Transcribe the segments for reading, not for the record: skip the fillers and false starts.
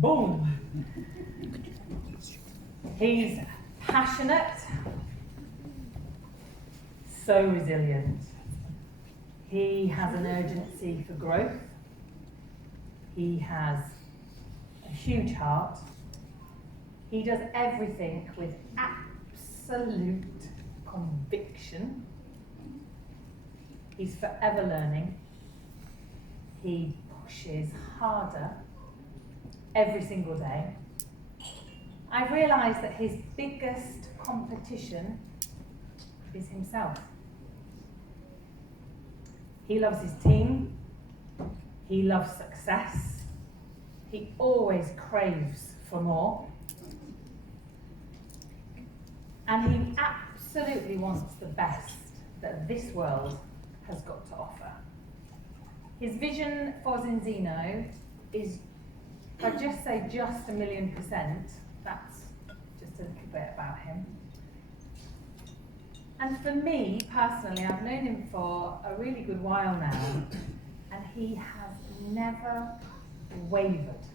Boom. He's passionate, so resilient. He has an urgency for growth. He has a huge heart. He does everything with absolute conviction. He's forever learning. He pushes harder every single day. I've realised that his biggest competition is himself. He loves his team. He loves success. He always craves for more. And he absolutely wants the best that this world has got to offer. His vision for Zinzino is, I'd just say just 1,000,000%. That's just a little bit about him. And for me, personally, I've known him for a really good while now, and he has never wavered.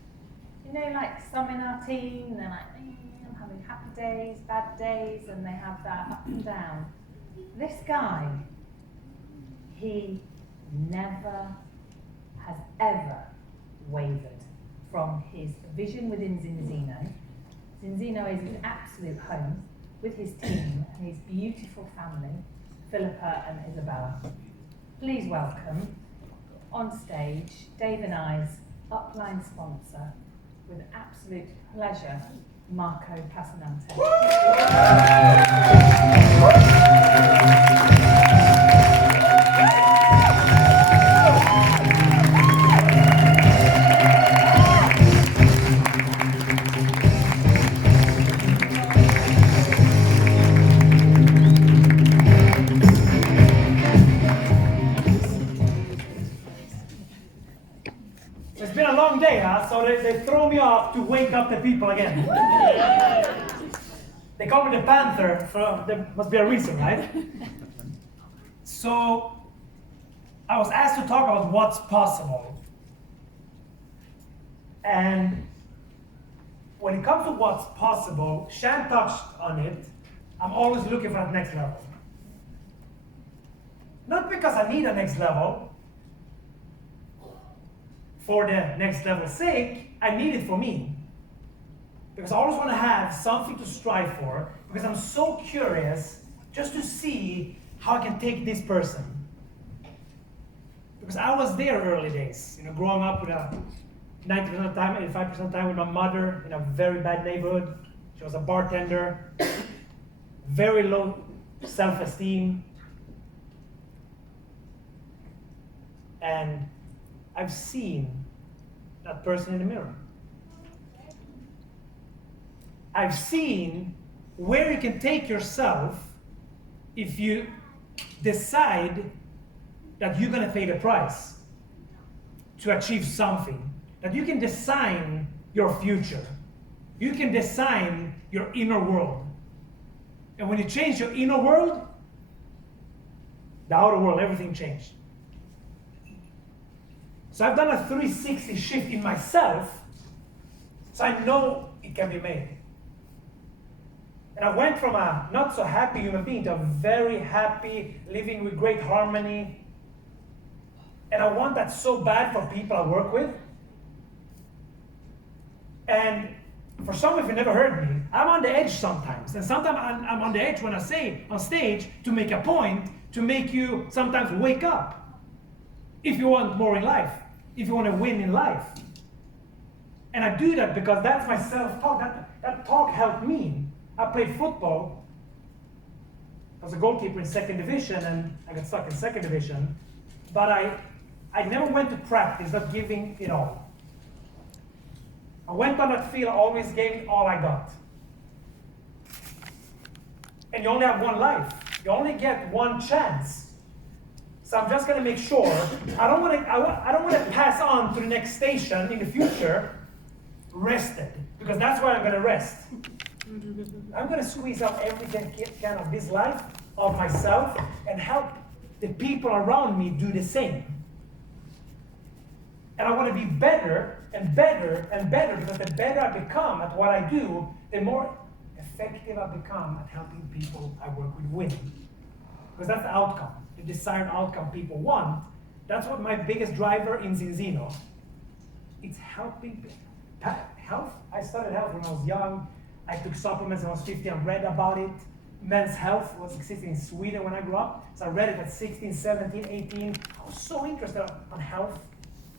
You know, like some in our team, they're like, I'm having happy days, bad days, and they have that up and down. This guy, he never has ever wavered from his vision within Zinzino. Zinzino is his absolute home with his team and his beautiful family, Philippa and Isabella. Please welcome on stage Dave and I's upline sponsor, with absolute pleasure, Marco Passanante. It's been a long day, huh? So they throw me off to wake up the people again. They call me the Panther, there must be a reason, right? So, I was asked to talk about what's possible. And when it comes to what's possible, Shan touched on it, I'm always looking for that next level. Not because I need a next level, for the next level's sake, I need it for me. Because I always want to have something to strive for, because I'm so curious just to see how I can take this person. Because I was there early days, growing up with a 90% of the time, 85% of the time with my mother in a very bad neighborhood. She was a bartender, very low self-esteem. And I've seen that person in the mirror. I've seen where you can take yourself if you decide that you're going to pay the price to achieve something. That you can design your future. You can design your inner world. And when you change your inner world, the outer world, everything changed. So I've done a 360 shift in myself, so I know it can be made. And I went from a not so happy human being to a very happy, living with great harmony. And I want that so bad for people I work with. And for some of you never heard me, I'm on the edge sometimes. And sometimes I'm on the edge when I say on stage to make a point, to make you sometimes wake up. If you want more in life. If you want to win in life. And I do that because that's my self-talk. That talk helped me. I played football. I was a goalkeeper in second division, and I got stuck in second division. But I never went to practice, not giving it all. I went on that field, I always gave all I got. And you only have one life. You only get one chance. So I'm just going to make sure, I don't want to pass on to the next station in the future rested, because that's where I'm going to rest. I'm going to squeeze out everything kind of this life of myself and help the people around me do the same. And I want to be better and better and better, because the better I become at what I do, the more effective I become at helping people I work with win. Because that's the outcome, the desired outcome people want. That's what my biggest driver in Zinzino. It's helping health. I started health when I was young. I took supplements when I was 15 and read about it. Men's health was existing in Sweden when I grew up. So I read it at 16, 17, 18. I was so interested on health.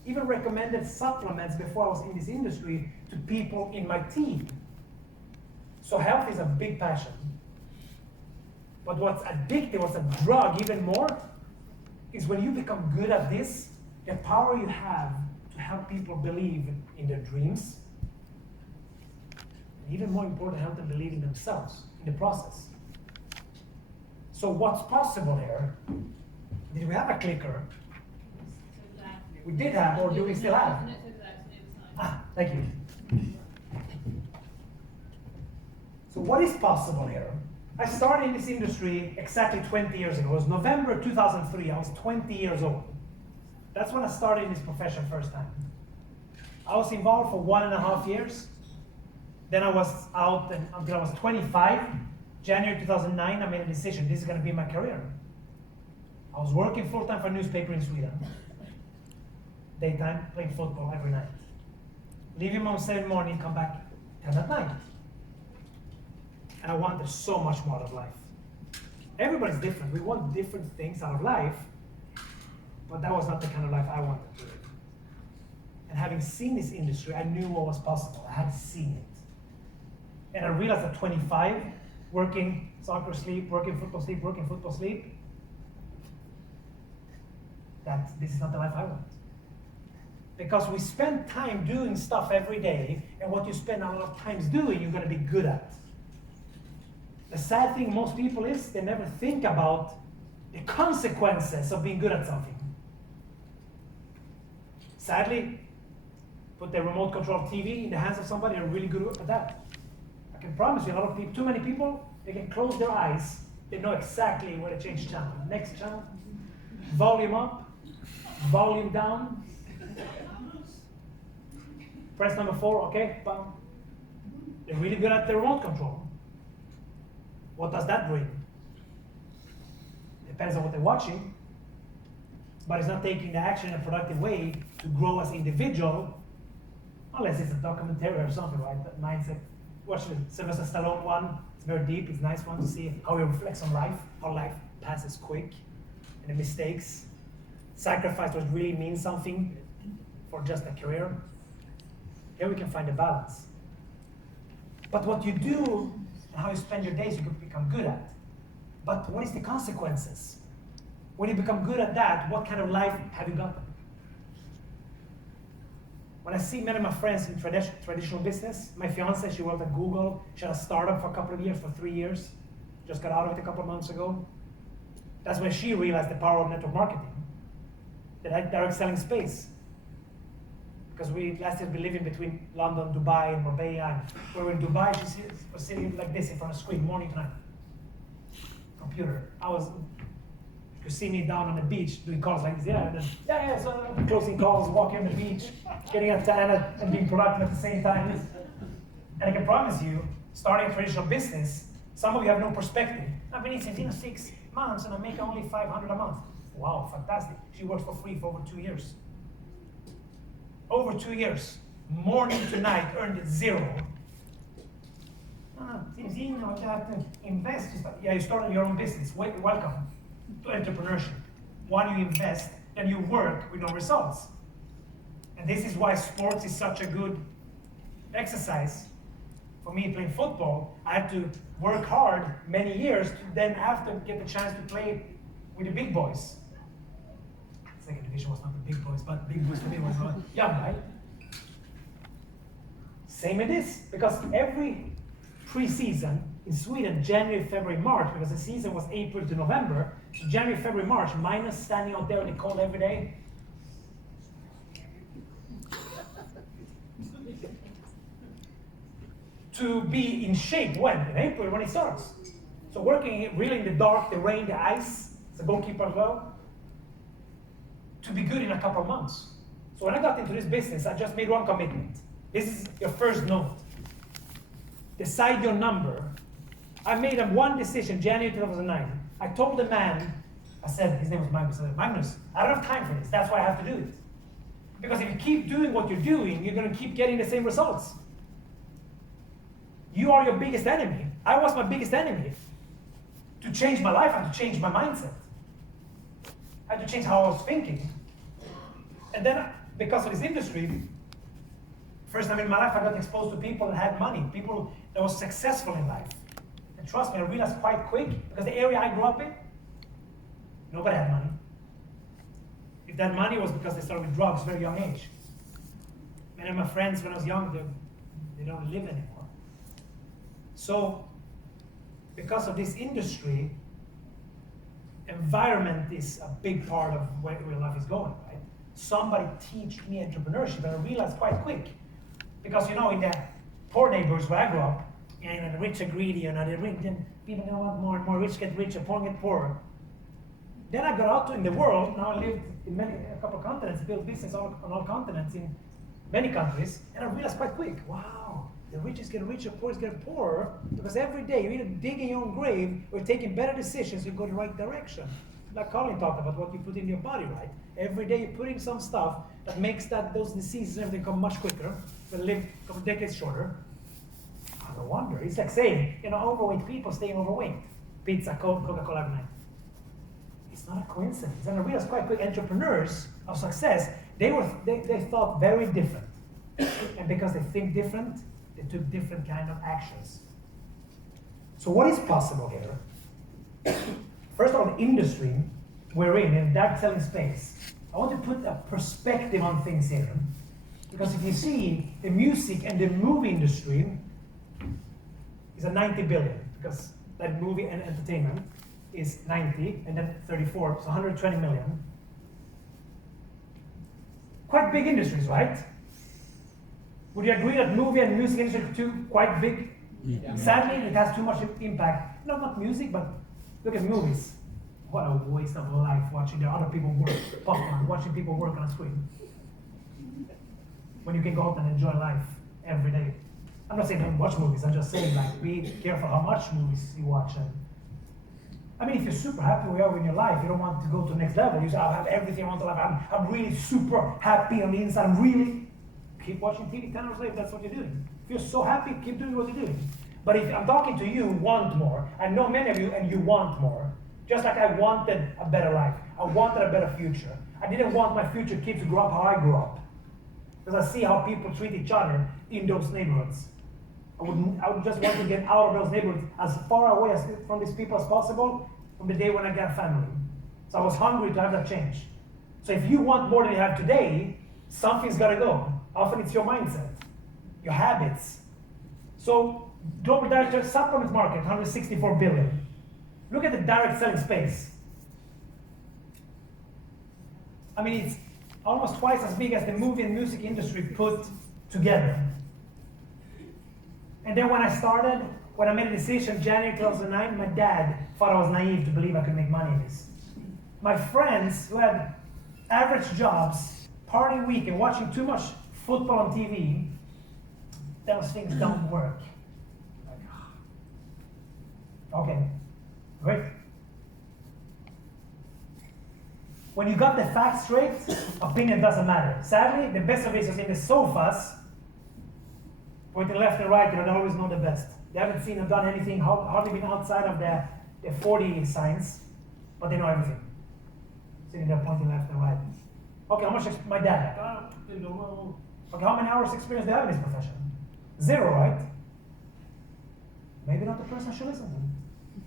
Even recommended supplements before I was in this industry to people in my team. So health is a big passion. But what's addictive, what's a drug even more, is when you become good at this, the power you have to help people believe in their dreams. And even more important, help them believe in themselves in the process. So what's possible here? Did we have a clicker? We did have, or do we still have? Ah, thank you. So what is possible here? I started in this industry exactly 20 years ago. It was November 2003. I was 20 years old. That's when I started in this profession first time. I was involved for 1.5 years. Then I was out until I was 25. January 2009, I made a decision. This is going to be my career. I was working full-time for a newspaper in Sweden. Daytime, playing football every night. Leaving home 7 in the morning, come back 10 at night. And I wanted so much more out of life. Everybody's different. We want different things out of life, but that was not the kind of life I wanted to live. And having seen this industry, I knew what was possible. I had seen it. And I realized at 25, working soccer sleep, working football sleep, that this is not the life I want. Because we spend time doing stuff every day, and what you spend a lot of times doing, you're going to be good at. The sad thing most people is they never think about the consequences of being good at something. Sadly, put the remote control TV in the hands of somebody who are really good at that. I can promise you, a lot of people, too many people, they can close their eyes, they know exactly where to change channel. Next channel, volume up, volume down. Press number 4, okay, bam. They're really good at the remote control. What does that bring? Depends on what they're watching, but it's not taking the action in a productive way to grow as an individual, unless it's a documentary or something, right? That mindset. Watch the Sylvester Stallone one. It's very deep. It's a nice one to see how he reflects on life, how life passes quick, and the mistakes. Sacrifice what really means something for just a career. Here we can find a balance. But what you do and how you spend your days, you can become good at. But what is the consequences? When you become good at that, what kind of life have you gotten? When I see many of my friends in traditional business, my fiance, she worked at Google. She had a startup for a couple of years, for 3 years. Just got out of it a couple of months ago. That's when she realized the power of network marketing, the direct selling space. Because last year we lived in between London, Dubai, and Marbella. And we were in Dubai, she was sitting like this in front of a screen, morning to night. Computer. You could see me down on the beach doing calls like this. So closing calls, walking on the beach, getting a tan and being productive at the same time. And I can promise you, starting a traditional business, some of you have no perspective. I've been in Zinzino 6 months and I make only $500 a month. Wow, fantastic. She works for free for over 2 years. Over 2 years, morning to night, earned zero. You have to invest. Yeah, you started your own business. Welcome to entrepreneurship. While you invest, then you work with no results. And this is why sports is such a good exercise. For me, playing football, I had to work hard many years to then after get the chance to play with the big boys. Second division was not the big boys, but big boys for me was young, right? Same it is, because every pre-season in Sweden, January, February, March, because the season was April to November, so January, February, March, minus standing out there in the cold every day. To be in shape when? In April, when it starts. So working really in the dark, the rain, the ice, the goalkeeper as well. To be good in a couple of months. So when I got into this business, I just made one commitment. This is your first note. Decide your number. I made one decision, January 2009. I told the man, I said, his name was Magnus, I said, Magnus, I don't have time for this. That's why I have to do it. Because if you keep doing what you're doing, you're going to keep getting the same results. You are your biggest enemy. I was my biggest enemy. To change my life, I had to change my mindset. I had to change how I was thinking. And then, because of this industry, first time in my life I got exposed to people that had money, people that were successful in life. And trust me, I realized quite quick, because the area I grew up in, nobody had money. If that money was because they started with drugs at a very young age. Many of my friends when I was young, they don't live anymore. So, because of this industry, environment is a big part of where life is going, right? Somebody teach me entrepreneurship, and I realized quite quick. Because in the poor neighborhoods where I grew up, the rich are greedy, the rich, then people don't want more and more, rich get richer, poor get poorer. Then I got out in the world. Now I lived in a couple of continents, built business on all continents in many countries, and I realized quite quick, wow, the richest get richer, poor get poorer, because every day you're either digging your own grave or taking better decisions to go the right direction. Like Colin talked about what you put in your body, right? Every day you put in some stuff that makes those diseases and everything come much quicker, but live a couple decades shorter. No wonder. It's like saying, overweight people staying overweight. Pizza, Coke, Coca-Cola every night. It's not a coincidence. And I realized quite quick, entrepreneurs of success, they thought very different. And because they think different, they took different kind of actions. So what is possible here? First of all, the industry we're in direct selling space. I want to put a perspective on things here. Because if you see, the music and the movie industry is a 90 billion, because that movie and entertainment is 90, and then 34, so 120 million. Quite big industries, right? Would you agree that movie and music industry are two quite big? Yeah. Sadly, it has too much impact. Not music, but look at movies. What a waste of life watching the other people work. Popcorn, watching people work on a screen. When you can go out and enjoy life every day. I'm not saying don't watch movies, I'm just saying be careful how much movies you watch. And if you're super happy where you are in your life, you don't want to go to the next level. You say, I have everything I want to life. I'm really super happy on the inside. I'm really, keep watching TV 10 hours later, that's what you're doing. If you're so happy, keep doing what you're doing. But if I'm talking to you, want more. I know many of you, and you want more. Just like I wanted a better life. I wanted a better future. I didn't want my future kids to grow up how I grew up. Because I see how people treat each other in those neighborhoods. I would just want to get out of those neighborhoods as far away from these people as possible from the day when I get a family. So I was hungry to have that change. So if you want more than you have today, something's got to go. Often it's your mindset, your habits. So global direct supplement market, 164 billion. Look at the direct selling space. It's almost twice as big as the movie and music industry put together. And then when I made a decision, January 2009, my dad thought I was naive to believe I could make money in this. My friends who had average jobs, partying weekend, watching too much football on TV, those things don't work. Okay, great. When you got the facts straight, opinion doesn't matter. Sadly, the best of it is in the sofas, pointing left and right, they always know the best. They haven't seen or done anything, hardly been outside of the 40 signs, but they know everything. Sitting there pointing left and right. Okay, how much my dad? Okay, how many hours experience do you have in this profession? 0, right? Maybe not the person I should listen to.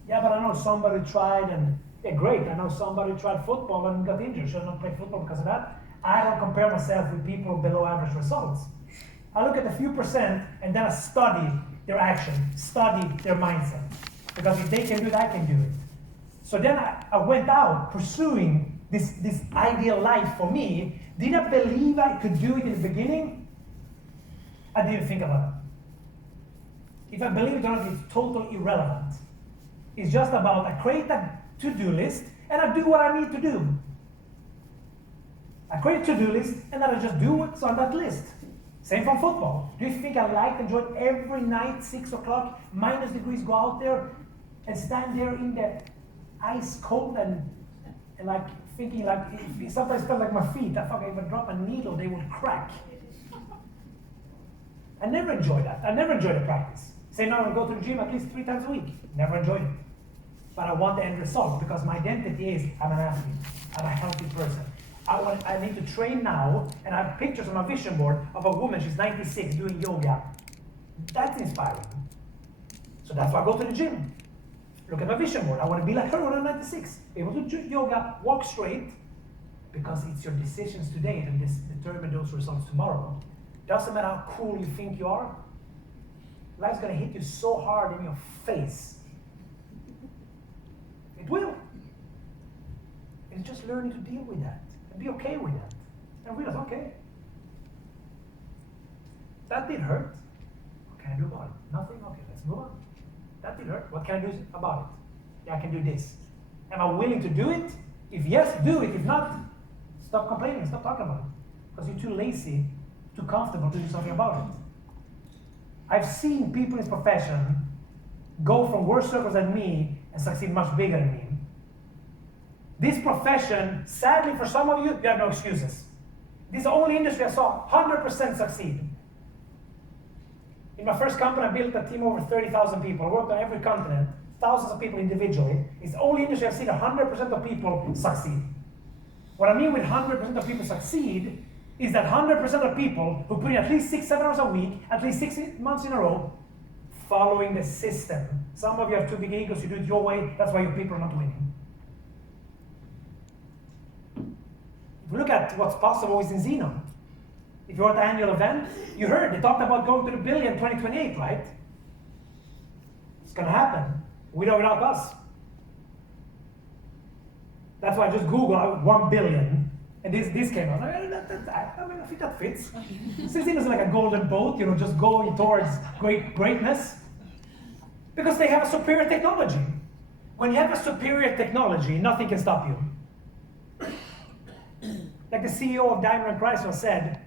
Yeah, but I know somebody tried and they're great. I know somebody tried football and got injured. Should not play football because of that. I don't compare myself with people below average results. I look at a few percent and then I study their action, study their mindset. Because if they can do it, I can do it. So then I went out pursuing this ideal life for me. Did I believe I could do it in the beginning? I didn't think about it. If I believe it or not, it's totally irrelevant. It's just about I create a to-do list and I do what I need to do. I create a to-do list, and then I just do what's on that list. Same from football. Do you think I like and enjoy every night, 6 o'clock, minus degrees, go out there and stand there in the ice cold and like thinking like, it sometimes felt like my feet, I thought if I drop a needle, they would crack. I never enjoyed that. I never enjoyed the practice. Say now I go to the gym at least 3 times a week. Never enjoyed it. But I want the end result because my identity is I'm an athlete. I'm a healthy person. I need to train now, and I have pictures on my vision board of a woman, she's 96, doing yoga. That's inspiring. So that's why I go to the gym. Look at my vision board. I want to be like her when I'm 96. Be able to do yoga, walk straight, because it's your decisions today that determine those results tomorrow. Doesn't matter how cool you think you are. Life's going to hit you so hard in your face. It will. It's just learning to deal with that and be okay with that. And realize, okay, that did hurt. What can I do about it? Nothing? Okay, let's move on. That did hurt. What can I do about it? Yeah, I can do this. Am I willing to do it? If yes, do it. If not, stop complaining, stop talking about it. Because you're too lazy, too comfortable to do something about it. I've seen people in this profession go from worse circles than me and succeed much bigger than me. This profession, sadly for some of you, you have no excuses. This is the only industry I saw 100% succeed. In my first company, I built a team of over 30,000 people. I worked on every continent, thousands of people individually. It's the only industry I've seen 100% of people succeed. What I mean with 100% of people succeed is that 100% of people who put in at least 6-7 hours a week, at least 6 months in a row, following the system. Some of you have too big egos, you do it your way, that's why your people are not winning. If we look at what's possible with Enzino, if you're at the annual event, you heard, they talked about going to the billion 2028, right? It's gonna happen, without us. That's why I just Googled 1 billion, and this came out. I think that fits. Enzino's like a golden boat, just going towards greatness. Because they have a superior technology. When you have a superior technology, nothing can stop you. Like the CEO of Daimler and Chrysler said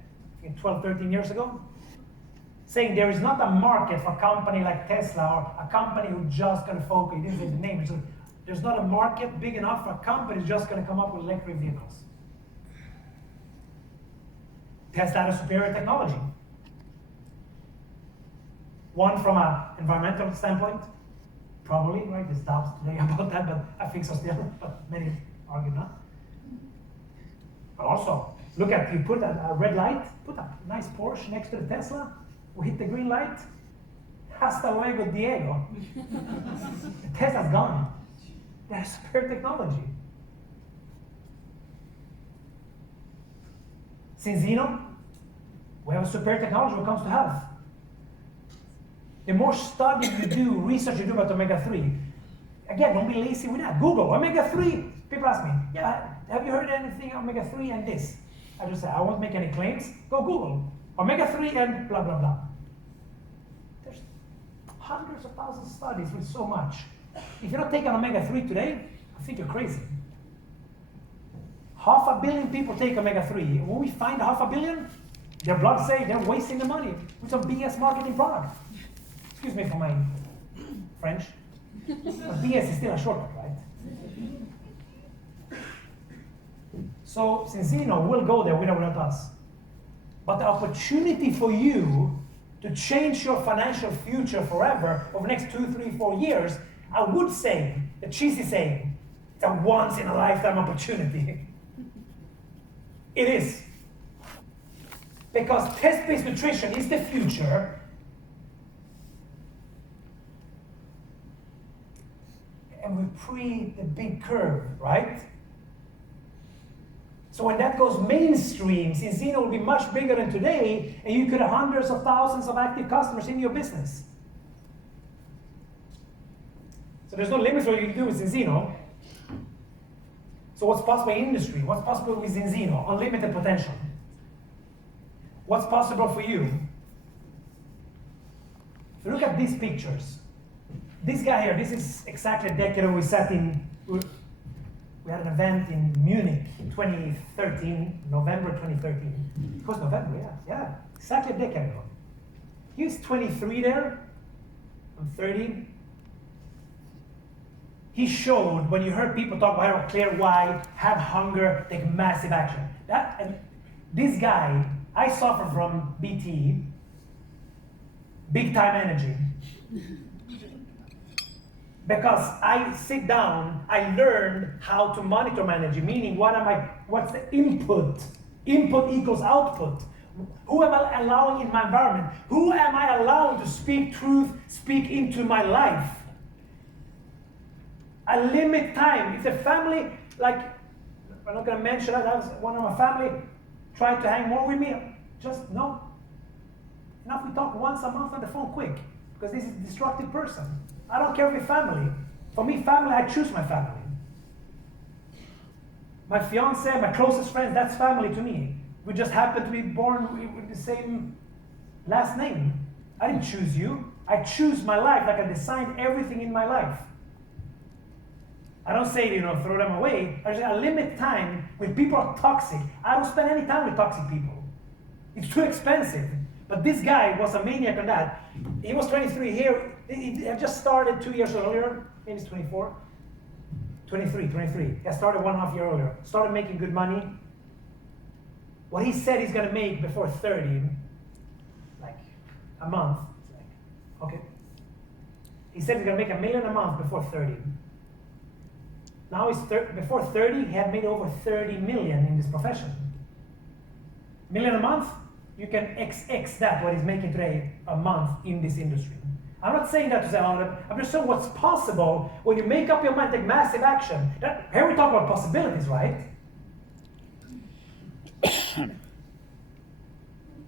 12, 13 years ago, saying there is not a market for a company like Tesla or a company who's just going to focus, he didn't say the name, so there's not a market big enough for a company who's just going to come up with electric vehicles. Tesla had a superior technology. One from an environmental standpoint, probably, right? There's doubts today about that, but I think so still, but many argue not. But also, look at, you put a red light, put a nice Porsche next to the Tesla, we hit the green light, hasta luego Diego. The Tesla's gone. That's superior technology. Enzino, we have a superior technology when it comes to health. The more study you do, research you do about omega-3, again, don't be lazy with that. Google omega-3. People ask me, yeah, have you heard anything omega-3 and this? I just say, I won't make any claims. Go Google omega-3 and blah, blah, blah. There's hundreds of thousands of studies with so much. If you're not taking omega-3 today, I think you're crazy. 500 million people take omega-3. When we find 500 million, their blood say they're wasting the money with some BS marketing product. Excuse me for my French, but BS is still a shortcut, right? So Enzino will go there without us. But the opportunity for you to change your financial future forever over the next 2, 3, 4 years, I would say, the cheesy saying, it's a once in a lifetime opportunity. It is. Because test-based nutrition is the future. And we pre the big curve, right? So when that goes mainstream, Enzino will be much bigger than today, and you could have hundreds of thousands of active customers in your business. So there's no limits what you can do with Enzino. So what's possible in industry? What's possible with Enzino? Unlimited potential. What's possible for you? If you look at these pictures, this guy here, this is exactly a decade ago we sat in We had an event in Munich in 2013, November 2013. It was November, yeah, exactly a decade ago. He was 23 there, I'm 30. He showed, when you heard people talk about have a clear why, have hunger, take massive action. This guy, I suffer from BT, big time energy. Because I sit down, I learned how to monitor my energy, meaning what's the input? Input equals output. Who am I allowing in my environment? Who am I allowing to speak truth, speak into my life? I limit time. If the family, like, I'm not going to mention that was one of my family tried to hang more with me, just no. Enough, we talk once a month on the phone quick, because this is a destructive person. I don't care if it's family. For me, family, I choose my family. My fiance, my closest friends, that's family to me. We just happen to be born with the same last name. I didn't choose you. I choose my life like I designed everything in my life. I don't say, throw them away. I limit time with people who are toxic. I don't spend any time with toxic people. It's too expensive. But this guy was a maniac on that. He was 23 here. He had just started 2 years earlier. Maybe it's 24. 23. I started 1.5 years earlier. Started making good money. What he said he's going to make before 30, like a month. Okay. He said he's going to make $1 million a month before 30. Now before 30, he had made over 30 million in this profession. $1 million a month, you can XX that, what he's making today a month in this industry. I'm not saying that to say, I'm just saying what's possible when you make up your mind, take massive action. Here we talk about possibilities, right?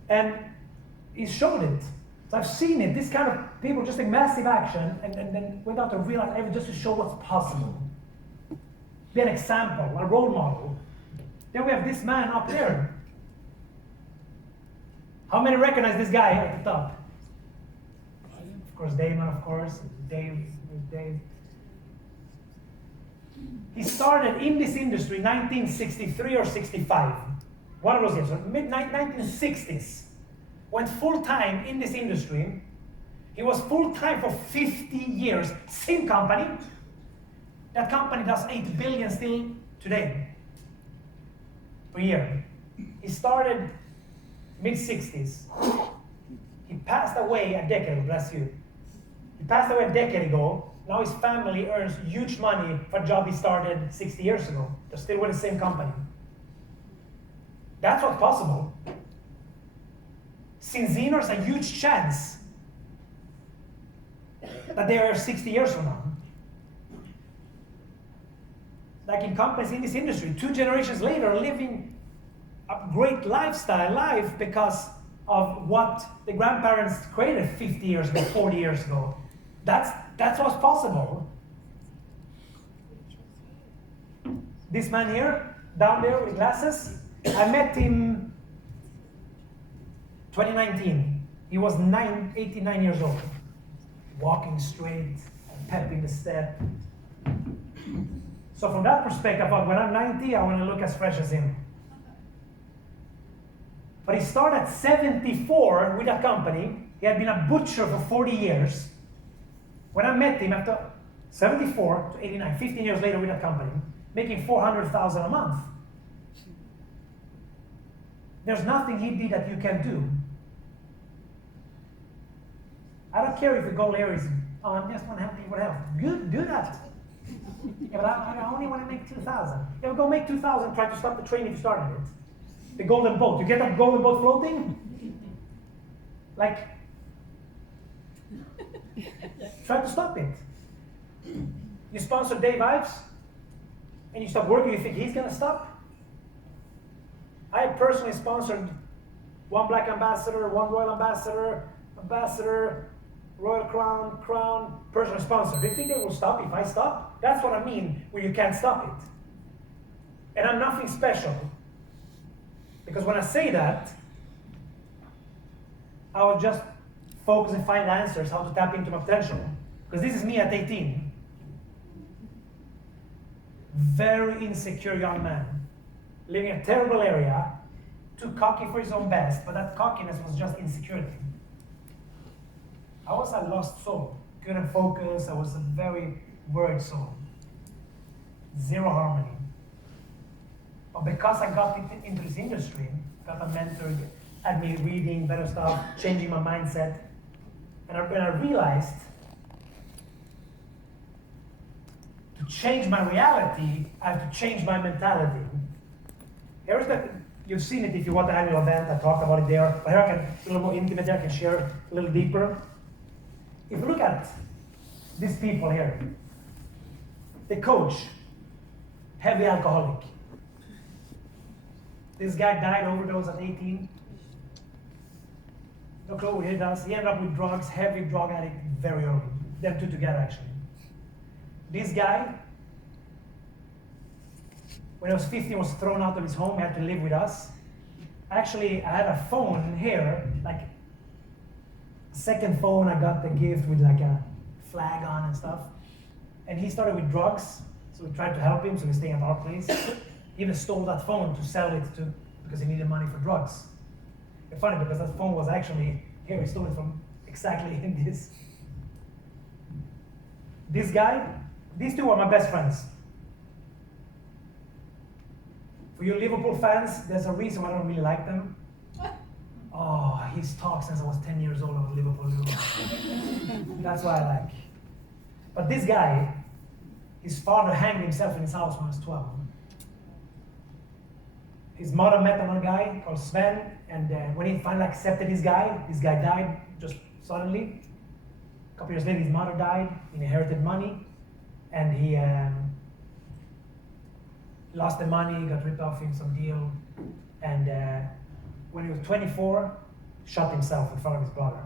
And he showed it. So I've seen it. This kind of people just take massive action and then without to realize everything, just to show what's possible. Be an example, a role model. Then we have this man up there. How many recognize this guy at the top? Of course, Damon, of course. Dave. He started in this industry 1963 or 65. One of those years, so mid-1960s. Went full-time in this industry. He was full-time for 50 years. Same company. That company does 8 billion still today per year. He started mid-60s. He passed away a decade ago, bless you. He passed away a decade ago. Now his family earns huge money for a job he started 60 years ago. They're still with the same company. That's what's possible. Sinzinos a huge chance that they are 60 years from now. Like in companies in this industry, 2 generations later, living a great life because of what the grandparents created 50 years ago, 40 years ago. That's what's possible. This man here, down there with glasses, I met him 2019. He was 89 years old, walking straight, pep in the step. So from that perspective, I thought when I'm 90, I want to look as fresh as him. But he started at 74 with that company. He had been a butcher for 40 years. When I met him after 74 to 89, 15 years later with that company, making 400,000 a month. There's nothing he did that you can do. I don't care if the goal here is, I just want to help people help. Good, do that. Yeah, but I only want to make 2,000. Yeah, go make 2,000, try to stop the train if you started it. The golden boat. You get that golden boat floating? Like, try to stop it. You sponsor Dave Ives, and you stop working, you think he's going to stop? I personally sponsored one black ambassador, one royal ambassador, royal crown, personal sponsor. Do you think they will stop if I stop? That's what I mean, where you can't stop it. And I'm nothing special. Because when I say that, I will just focus and find answers how to tap into my potential. Because this is me at 18. very insecure young man, living in a terrible area, too cocky for his own best, but that cockiness was just insecurity. I was a lost soul, couldn't focus, I was a very worried soul. Zero harmony. But because I got into this industry, got a mentor, had me reading better stuff, changing my mindset, and when I realized to change my reality, I have to change my mentality. Here's the, you've seen it if you want the annual event, I talked about it there, but here I can, a little more intimate here, I can share a little deeper. If you look at these people here, the coach, heavy alcoholic. This guy died overdose at 18. No clue what he does. He ended up with drugs, heavy drug addict very early. Them two together actually. This guy, when he was 15, was thrown out of his home, he had to live with us. Actually, I had a phone here, like a second phone, I got the gift with like a flag on and stuff. And he started with drugs, so we tried to help him, so he's staying at our place. He even stole that phone to sell it to, because he needed money for drugs. It's funny because that phone was actually, here he stole it from exactly in this. This guy, these two are my best friends. For you Liverpool fans, there's a reason why I don't really like them. Oh, he's talked since I was 10 years old about Liverpool. That's why I like. But this guy, his father hanged himself in his house when he was 12. His mother met another guy called Sven, and when he finally accepted this guy died just suddenly. A couple years later, his mother died, he inherited money, and he lost the money, got ripped off in some deal, and when he was 24, shot himself in front of his brother.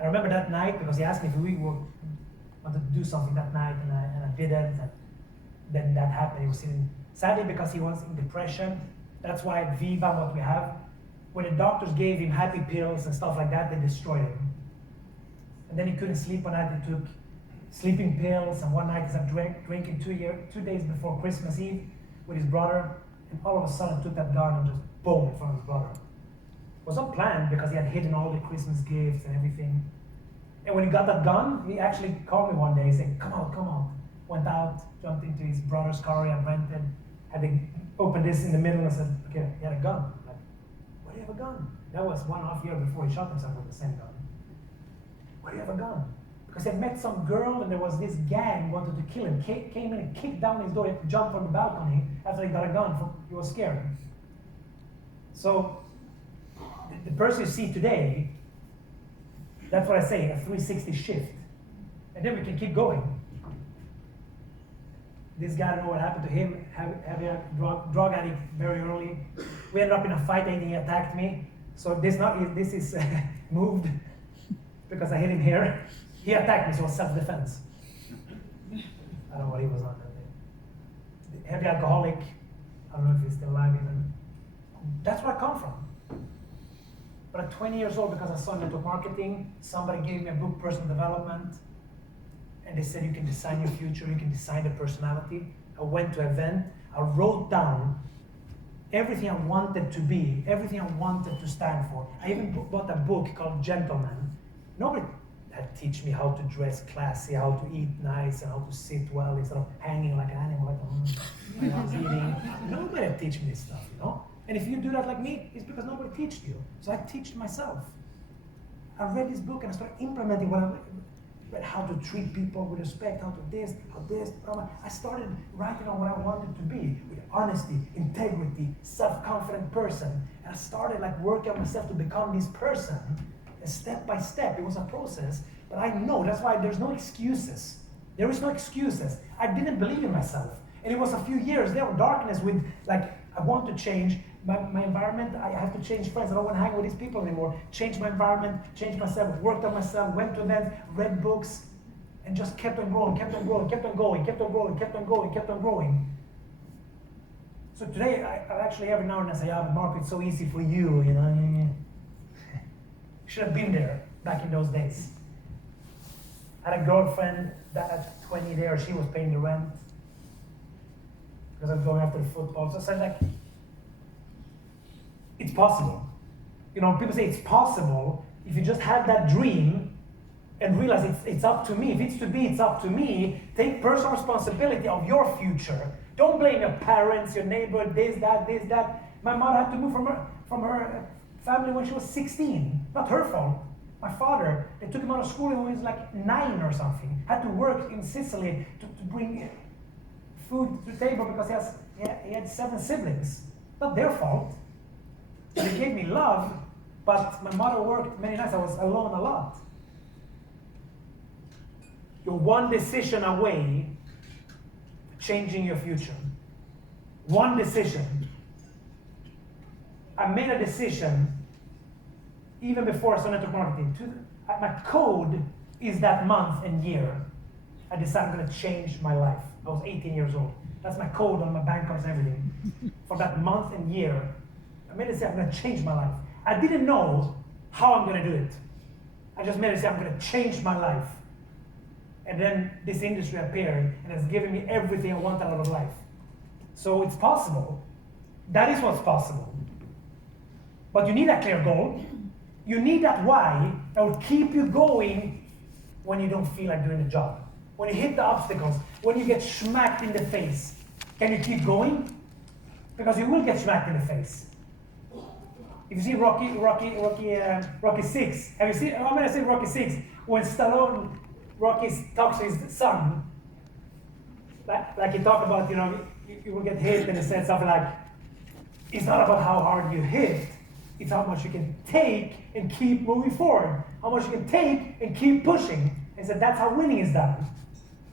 I remember that night because he asked me if we wanted to do something that night, and I didn't, and then that happened. He was sitting, sadly because he was in depression. That's why at Viva, what we have, when the doctors gave him happy pills and stuff like that, they destroyed him. And then he couldn't sleep one night. He took sleeping pills, and one night he started drinking 2 days before Christmas Eve with his brother, and all of a sudden took that gun and just boom in front of his brother. It was not planned because he had hidden all the Christmas gifts and everything. And when he got that gun, he actually called me one day. He said, come out. Went out, jumped into his brother's car he had rented, had to open this in the middle and said, okay, he had a gun. I'm like, why do you have a gun? That was 1.5 years before he shot himself with the same gun. Why do you have a gun? Because he had met some girl and there was this gang wanted to kill him. Came in and kicked down his door, he had to jump from the balcony after he got a gun. He was scared. So, the person you see today, that's what I say, a 360 shift. And then we can keep going. This guy, I don't know what happened to him, having a drug addict very early. We ended up in a fight and he attacked me. So this is moved because I hit him here. He attacked me, so it was self-defense. I don't know what he was on that day. Heavy alcoholic, I don't know if he's still alive even. That's where I come from. But at 20 years old, because I saw network marketing, somebody gave me a book, Personal Development, and they said you can design your future, you can design the personality. I went to an event, I wrote down everything I wanted to be, everything I wanted to stand for. I even bought a book called Gentleman. Nobody had teach me how to dress classy, how to eat nice, and how to sit well instead of hanging like an animal, like I was eating. Nobody had teach me this stuff, you know? And if you do that like me, it's because nobody taught you. So I teach myself. I read this book and I started implementing what I read, how to treat people with respect, how this. I started writing on what I wanted to be, with honesty, integrity, self-confident person. And I started like working on myself to become this person. And step by step, it was a process. But I know, that's why there's no excuses. There is no excuses. I didn't believe in myself. And it was a few years there of darkness with like, I want to change my environment. I have to change friends. I don't want to hang with these people anymore. Change my environment, change myself, worked on myself, went to events, read books, and just kept on growing, kept on going. So today, I actually every now and then say, Mark, it's so easy for you, you know. Should have been there back in those days. I had a girlfriend that at 20 there, she was paying the rent. because I'm going after the football. So I said, like, it's possible. You know, people say it's possible if you just have that dream and realize it's up to me. If it's to be, it's up to me. Take personal responsibility of your future. Don't blame your parents, your neighbor, this, that. My mother had to move from her family when she was 16. Not her fault. My father, they took him out of school when he was like 9 or something. Had to work in Sicily to bring food to the table because he had 7 siblings. Not their fault. They gave me love, but my mother worked many nights. I was alone a lot. You're one decision away changing your future. One decision. I made a decision even before I started network marketing. My code is that month and year. I decided I'm going to change my life. I was 18 years old. That's my code on my bank cards and everything. For that month and year, I made a decision I'm going to change my life. I didn't know how I'm going to do it. I just made a decision I'm going to change my life. And then this industry appeared and has given me everything I want out of life. So it's possible. That is what's possible. But you need a clear goal. You need that why that will keep you going when you don't feel like doing the job. When you hit the obstacles, when you get smacked in the face. Can you keep going? Because you will get smacked in the face. If you see Rocky 6, have you seen, when I say Rocky 6, when Stallone, Rocky talks to his son, like he talked about, you know, you will get hit, and he said something like, it's not about how hard you hit, it's how much you can take and keep moving forward. How much you can take and keep pushing. And said that's how winning is done.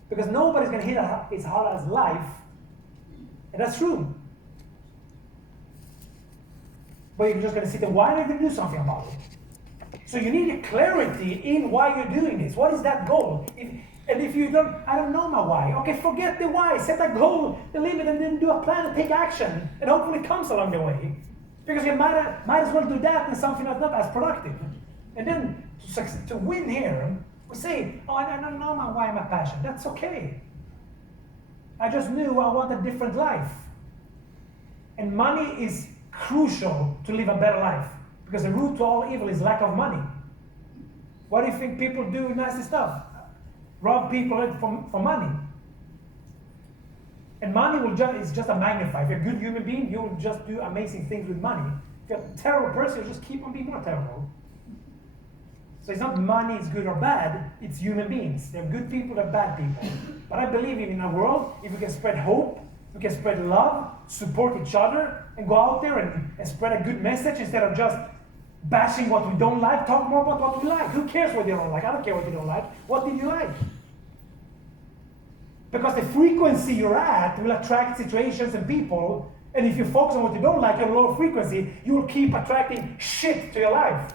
Because nobody's going to hit as hard as life. And that's true. But you're just going to sit there, why are you going to do something about it? So you need a clarity in why you're doing this. What is that goal? And if you don't, I don't know my why. Okay, forget the why. Set a goal, the limit, and then do a plan and take action. And hopefully it comes along the way. Because you might as well do that than something that's not as productive. And then to win here, we say, oh, I don't know why my passion. That's okay. I just knew I want a different life. And money is crucial to live a better life. Because the root to all evil is lack of money. What do you think people do nasty stuff? Rob people for money. And money is just a magnifier. If you're a good human being, you'll just do amazing things with money. If you're a terrible person, you'll just keep on being more terrible. So it's not money is good or bad, it's human beings. They're good people, they're bad people. But I believe in a world, if we can spread hope, we can spread love, support each other, and go out there and spread a good message instead of just bashing what we don't like, talk more about what we like. Who cares what you don't like? I don't care what you don't like. What did you like? Because the frequency you're at will attract situations and people, and if you focus on what you don't like at a lower frequency, you will keep attracting shit to your life.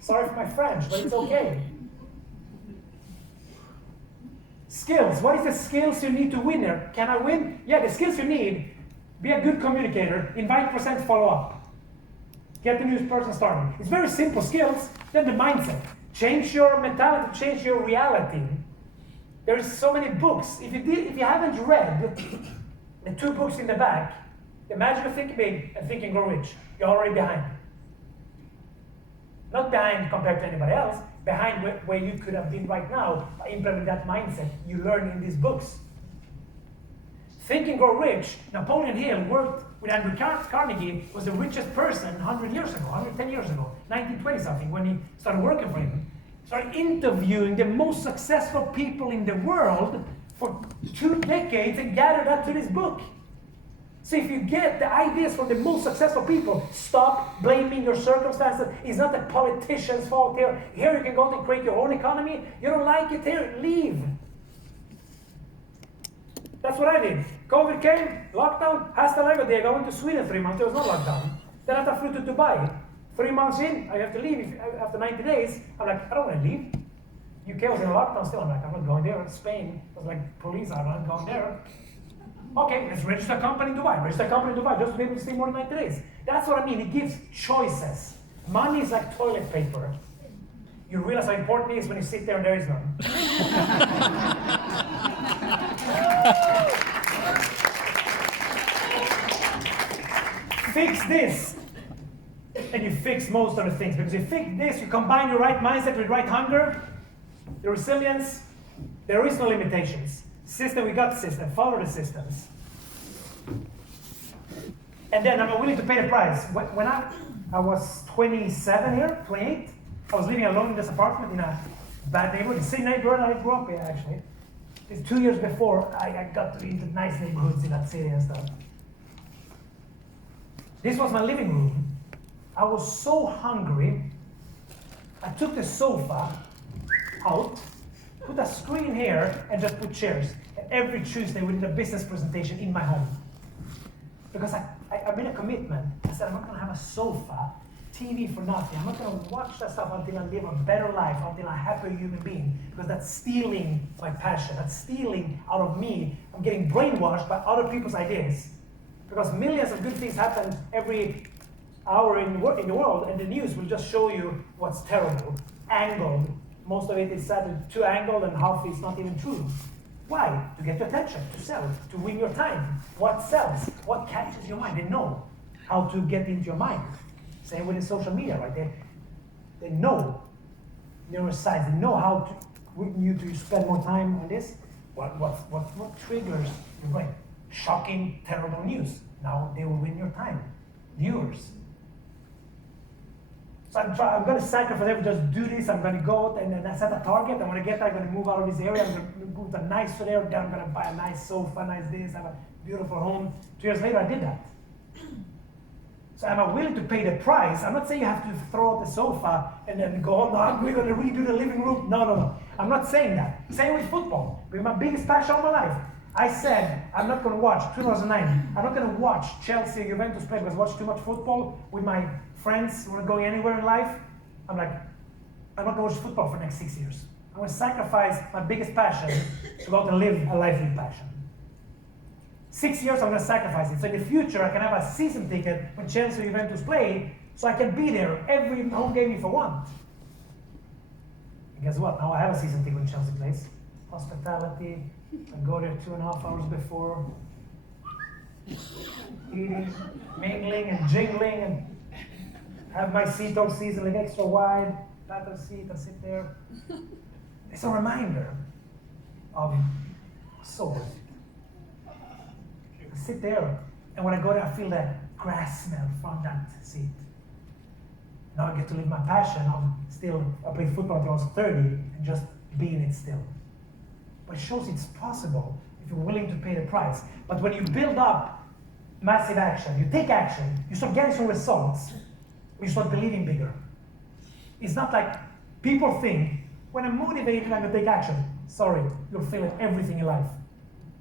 Sorry for my French, but it's okay. Skills. What is the skills you need to win there? Can I win? Yeah, the skills you need. Be a good communicator. Invite percent follow up. Get the new person started. It's very simple skills. Then the mindset. Change your mentality, change your reality. There's so many books. If you haven't read the 2 books in the back, The Magic of Thinking Big and Think and Grow Rich, you're already behind. Not behind compared to anybody else, behind where you could have been right now by implementing that mindset you learn in these books. Think and Grow Rich, Napoleon Hill worked with Andrew Carnegie, was the richest person 100 years ago, 110 years ago, 1920 something, when he started working for him. Started interviewing the most successful people in the world for 2 decades and gathered that to this book. So if you get the ideas from the most successful people, stop blaming your circumstances. It's not the politician's fault here. Here you can go and create your own economy. You don't like it here, leave. That's what I did. COVID came, lockdown, hasta luego. They going to Sweden 3 months, there was no lockdown. Then after I flew to Dubai, 3 months in, I have to leave. After 90 days, I'm like, I don't want to leave. UK was in a lockdown still. I'm like, I'm not going there. Spain was like, police, I'm not going there. Okay, let's register a company in Dubai. Register a company in Dubai just to be able to stay more than 90 days. That's what I mean. It gives choices. Money is like toilet paper. You realize how important it is when you sit there and there is none. fix this, and you fix most of the things. Because you fix this, you combine your right mindset with right hunger, the resilience, there is no limitations. System, we got system, follow the systems. And then I'm willing to pay the price. When I was 27 here, 28, I was living alone in this apartment in a bad neighborhood, the same neighborhood I grew up in actually. It's 2 years before I got into nice neighborhoods in that city and stuff. This was my living room. I was so hungry. I took the sofa out, put a screen here, and just put chairs. And every Tuesday we did a business presentation in my home. Because I made a commitment. I said, I'm not gonna have a sofa, TV for nothing. I'm not gonna watch that stuff until I live a better life, until I'm a happier human being. Because that's stealing my passion. That's stealing out of me. I'm getting brainwashed by other people's ideas. Because millions of good things happen every hour in the world, and the news will just show you what's terrible, angled. Most of it is said too angled, and half is not even true. Why? To get your attention, to sell, to win your time. What sells? What catches your mind? They know how to get into your mind. Same with the social media, right? They know neuroscience. They know how to spend more time on this. What triggers your brain? Shocking, terrible news. Now they will win your time. Viewers. So I'm going to sacrifice everything, just do this. I'm going to go out and then I set a target. And when I get there, I'm going to move out of this area. I'm going to move to a nicer area. Then I'm going to buy a nice sofa, nice this, have a beautiful home. 2 years later, I did that. So am I willing to pay the price? I'm not saying you have to throw out the sofa and then go, oh, no, I'm going to redo the living room. No. I'm not saying that. Same with football. It's my biggest passion of my life. I said, I'm not going to watch, 2009, I'm not going to watch Chelsea or Juventus play because I watch too much football with my friends who are going anywhere in life. I'm like, I'm not going to watch football for the next 6 years. I'm going to sacrifice my biggest passion to go out and live a life with passion. 6 years, I'm going to sacrifice it. So in the future, I can have a season ticket when Chelsea or Juventus play, so I can be there every home game if I want. And guess what? Now I have a season ticket when Chelsea plays. Hospitality. I go there 2.5 hours before, eating, mingling, and jingling, and have my seat all season like extra wide, battle seat, and sit there. It's a reminder of so worth it. I sit there, and when I go there, I feel that grass smell from that seat. Now I get to live my passion of I played football until I was 30, and just being it still. But it shows it's possible if you're willing to pay the price. But when you build up massive action, you take action, you start getting some results, you start believing bigger. It's not like people think, when I'm motivated, I'm going to take action. Sorry, you're failing everything in life.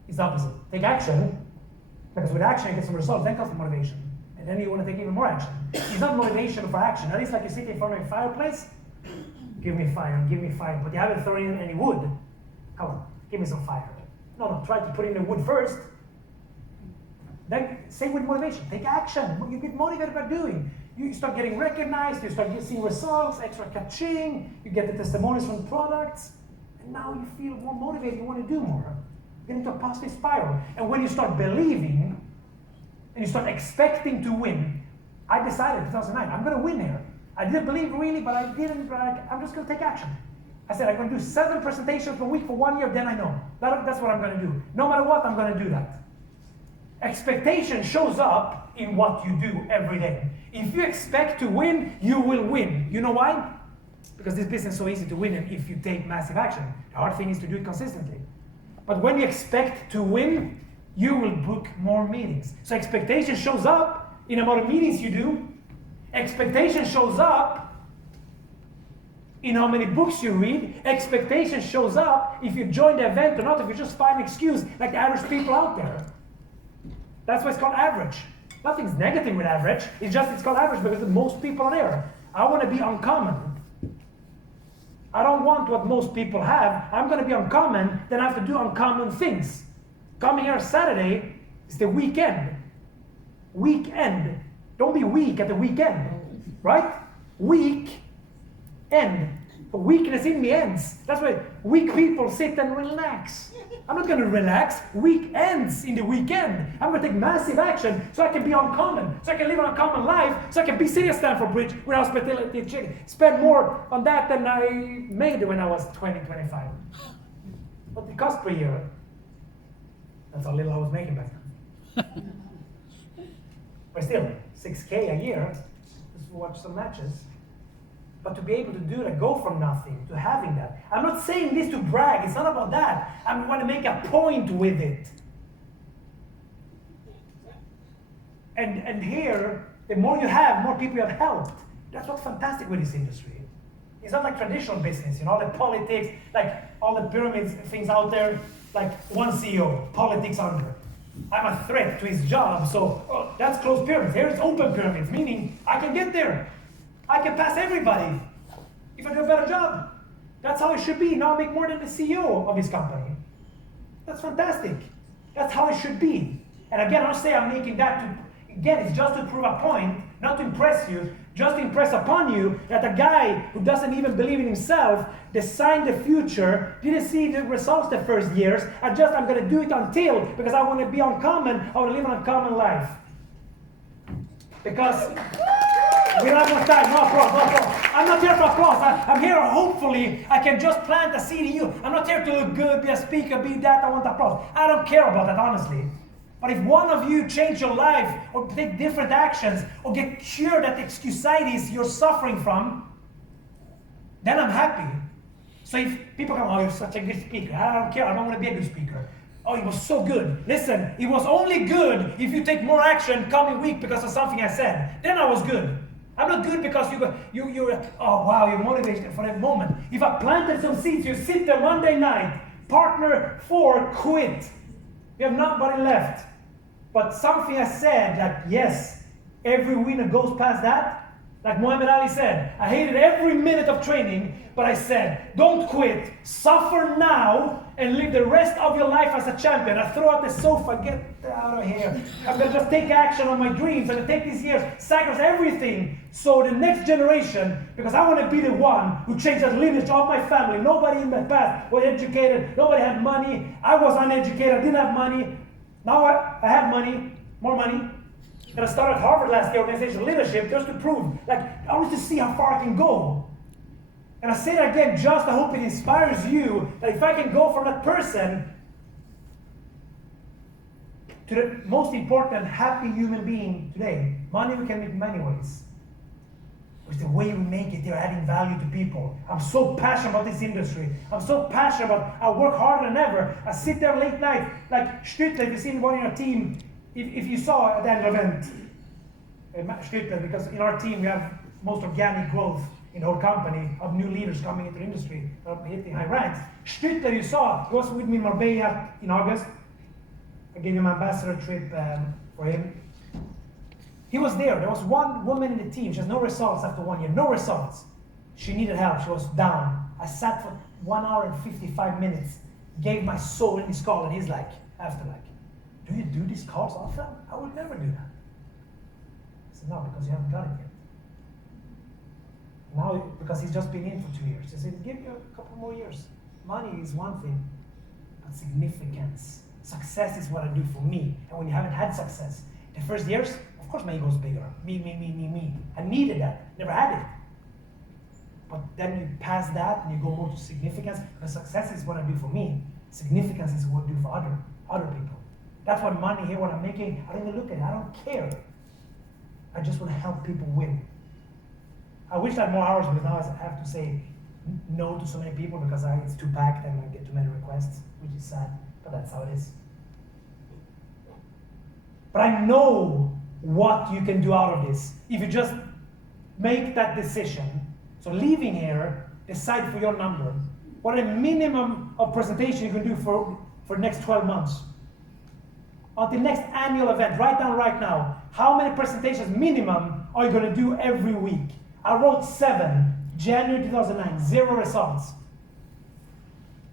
It's the opposite. Take action, because with action you get some results, then comes the motivation. And then you want to take even more action. It's not motivation for action. That is like you sit in front of a fireplace, give me fire, but you haven't thrown in any wood. Come on. Give me some fire. No, try to put in the wood first. Then, same with motivation. Take action. You get motivated by doing. You start getting recognized, you start seeing results, extra catching, you get the testimonies from the products, and now you feel more motivated, you want to do more. You get into a positive spiral. And when you start believing, and you start expecting to win, I decided in 2009, I'm going to win here. I didn't believe really, but I didn't, I'm just going to take action. I said, I'm going to do 7 presentations per week for 1 year, then I know. That's what I'm going to do. No matter what, I'm going to do that. Expectation shows up in what you do every day. If you expect to win, you will win. You know why? Because this business is so easy to win if you take massive action. The hard thing is to do it consistently. But when you expect to win, you will book more meetings. So expectation shows up in the amount of meetings you do. Expectation shows up in how many books you read. Expectation shows up if you join the event or not, if you just find an excuse, like the average people out there. That's why it's called average. Nothing's negative with average, it's called average because most people are there. I want to be uncommon. I don't want what most people have. I'm going to be uncommon, then I have to do uncommon things. Coming here Saturday is the weekend. Weekend. Don't be weak at the weekend, right? Week end. So weakness in me ends. That's why weak people sit and relax. I'm not going to relax. Week ends in the weekend. I'm going to take massive action so I can be uncommon, so I can live an uncommon life, so I can be sitting at Stanford Bridge with hospitality chicken. Spend more on that than I made when I was 20, 25. What it cost per year? That's how little I was making back then. But still, 6K a year, just watch some matches. But to be able to do that, go from nothing to having that. I'm not saying this to brag, it's not about that. I want to make a point with it. And here, the more you have, more people you have helped. That's what's fantastic with this industry. It's not like traditional business, all the politics, like all the pyramids things out there, like one CEO, politics under. I'm a threat to his job, so that's closed pyramids. Here it's open pyramids, meaning I can get there. I can pass everybody if I do a better job. That's how it should be. Now I make more than the CEO of this company. That's fantastic. That's how it should be. And again, I don't say I'm making that to, again, it's just to prove a point, not to impress you, just to impress upon you that a guy who doesn't even believe in himself, designed the future, didn't see the results the first years, I'm going to do it until, because I want to be uncommon, I want to live an uncommon life. Because we don't have much time, no applause, no applause. I'm not here for applause. I'm here, hopefully, I can just plant a seed in you. I'm not here to look good, be a speaker, be that, I want applause. I don't care about that, honestly. But if one of you change your life, or take different actions, or get cured that excusitis you're suffering from, then I'm happy. So if people come, oh, you're such a good speaker. I don't care, I don't want to be a good speaker. Oh, it was so good. Listen, it was only good if you take more action coming week because of something I said. Then I was good. I'm not good because you're oh wow, you're motivated for that moment. If I planted some seeds, you sit there Monday night, partner 4 quit. You have nobody left. But something I said, like yes, every winner goes past that. Like Muhammad Ali said, I hated every minute of training, but I said, don't quit, suffer now, and live the rest of your life as a champion. I throw out the sofa, get out of here. I'm gonna just take action on my dreams. I'm gonna take these years, sacrifice everything, so the next generation, because I want to be the one who changed the lineage of my family. Nobody in my past was educated, nobody had money. I was uneducated, I didn't have money. Now I have money, more money. And I started Harvard last year, organizational leadership, just to prove, like, I want to see how far I can go. And I say that again, just I hope it inspires you that if I can go from that person to the most important happy human being today, money we can make in many ways. It's the way we make it, they're adding value to people. I'm so passionate about this industry. I'm so passionate about, I work harder than ever. I sit there late night, like Stütler, if you see anybody in our team, if you saw at the annual event, Stütler, because in our team we have most organic growth in the whole company of new leaders coming into the industry, hitting high ranks. Stütler, you saw, he was with me in Marbella in August. I gave him an ambassador trip for him. He was there. There was one woman in the team. She has no results after 1 year. No results. She needed help. She was down. I sat for 1 hour and 55 minutes, gave my soul in his call, and he's like, do you do these calls often? I would never do that. I said, no, because you haven't got it yet. Now, because he's just been in for 2 years. I said, give you a couple more years. Money is one thing, but significance. Success is what I do for me. And when you haven't had success, the first years, of course my ego is bigger. Me. I needed that, never had it. But then you pass that and you go more to significance, because success is what I do for me. Significance is what I do for other people. That's what money here, what I'm making, I don't even look at it, I don't care. I just want to help people win. I wish I had more hours, but now I have to say no to so many people because it's too packed and I get too many requests, which is sad, but that's how it is. But I know what you can do out of this if you just make that decision. So leaving here, decide for your number. What a minimum of presentation you can do for the next 12 months. Until next annual event, write down right now, how many presentations minimum are you going to do every week? I wrote 7, January 2009, 0 results.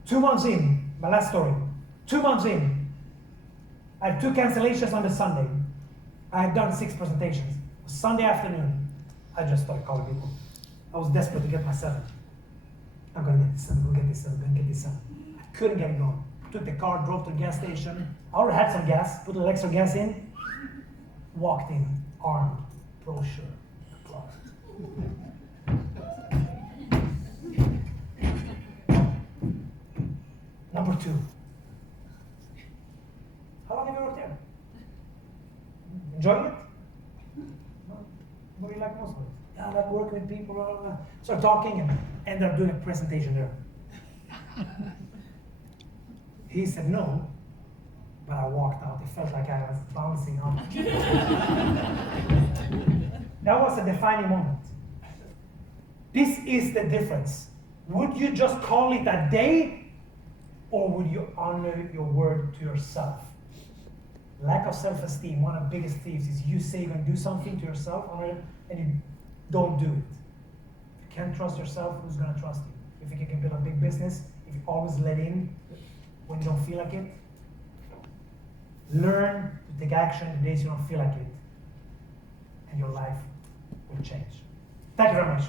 2 months in, my last story, 2 months in, I had 2 cancellations on the Sunday. I had done 6 presentations. Sunday afternoon, I just started calling people. I was desperate to get my 7. I'm gonna get this done, I'm gonna get this done, I'm gonna get this done. I couldn't get it going. Took the car, drove to the gas station. I already had some gas, put a little extra gas in. Walked in, armed, brochure, closet. Number 2. How long have you worked there? Enjoying it? No? What do you like most of it? Yeah, I like working with people. Start talking and end up doing a presentation there. He said no, but I walked out. It felt like I was bouncing on. That was a defining moment. This is the difference. Would you just call it a day, or would you honor your word to yourself? Lack of self-esteem, one of the biggest thieves, is you say you're going to do something to yourself, and you don't do it. If you can't trust yourself, who's going to trust you? If you can build a big business, if you always let in when you don't feel like it, learn to take action the days you don't feel like it, and your life will change. Thank you very much.